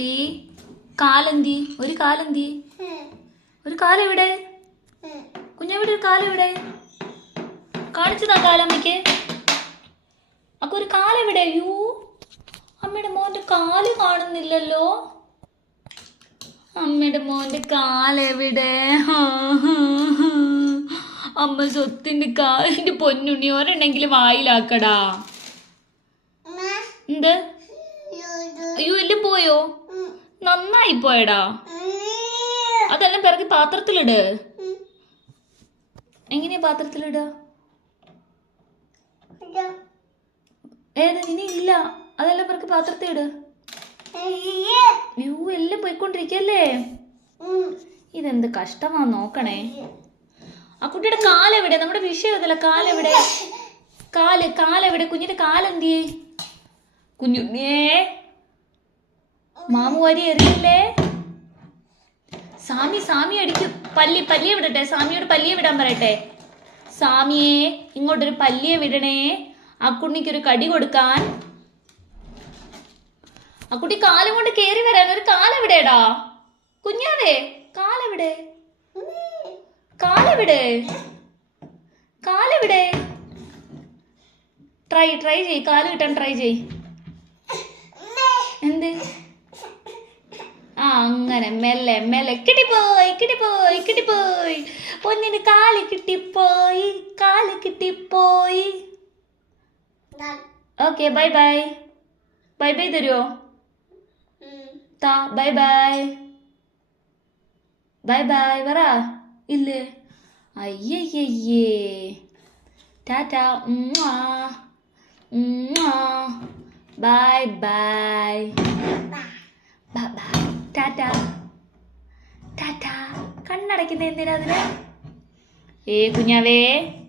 കുട്ടി കാലെന്തി ഒരു കാലെന്തി ഒരു കാലെവിടെ കുഞ്ഞെവിടെ ഒരു കാലെവിടെ കാണിച്ചതാ കാലമ്മയ്ക്ക് അപ്പൊ ഒരു കാലെവിടെ യൂ അമ്മയുടെ മോന്റെ കാല് കാണുന്നില്ലല്ലോ അമ്മയുടെ മോന്റെ കാലെവിടെ അമ്മ സ്വത്തിന്റെ കാലിന്റെ പൊന്നുണ്ണി ഒരെണ്ണെങ്കിലും വായിലാക്കടാ എന്ത് അയ്യോ എല്ലാം പോയോ നന്നായി പോയടാ അതെല്ലാം പിറകി പാത്രത്തിലിട് എങ്ങനെയാ പാത്രത്തിലിട ഏത് ഇനി ഇല്ല അതെല്ലാം പിറകി പാത്രത്തിലിട് അയ്യോ എല്ലാം പോയിക്കൊണ്ടിരിക്കല്ലേ ഇതെന്ത് കഷ്ടമാ നോക്കണേ ആ കുട്ടിയുടെ കാലെവിടെ നമ്മുടെ വിഷയം അതല്ല കാലെവിടെ കാലെവിടെ കുഞ്ഞിന്റെ കാലെന്തിയേ കുഞ്ഞുണ്ണിയേ മാമു വരി എറിയില്ലേ സാമി അടിക്കും പല്ലിയെ വിടട്ടെ സാമിയോട് പല്ലിയെ വിടാൻ പറയട്ടെ സാമിയെ ഇങ്ങോട്ടൊരു പല്ലിയെ വിടണേ ആ കുട്ടിക്കൊരു കടി കൊടുക്കാൻ ആ കുട്ടി കാലം കൊണ്ട് കേറി വരാൻ ഒരു കാലെവിടെടാ കുഞ്ഞാവേ കാലെവിടെ ട്രൈ ചെയ് കാല് കിട്ടാൻ ട്രൈ ചെയ് എന്ത് ആ അങ്ങനെ മെല്ലെ കിട്ടിപ്പോയി പൊന്നിന് കാല് കിട്ടിപ്പോയി ഓക്കെ ബൈ തരുമോ താ ബൈ പറ ഇല്ലേ അയ്യയ്യേ ടാറ്റാ ബൈ ടാറ്റാ കണ്ണടയ്ക്കുന്ന എന്തിനാ അതിന് കുഞ്ഞാവേ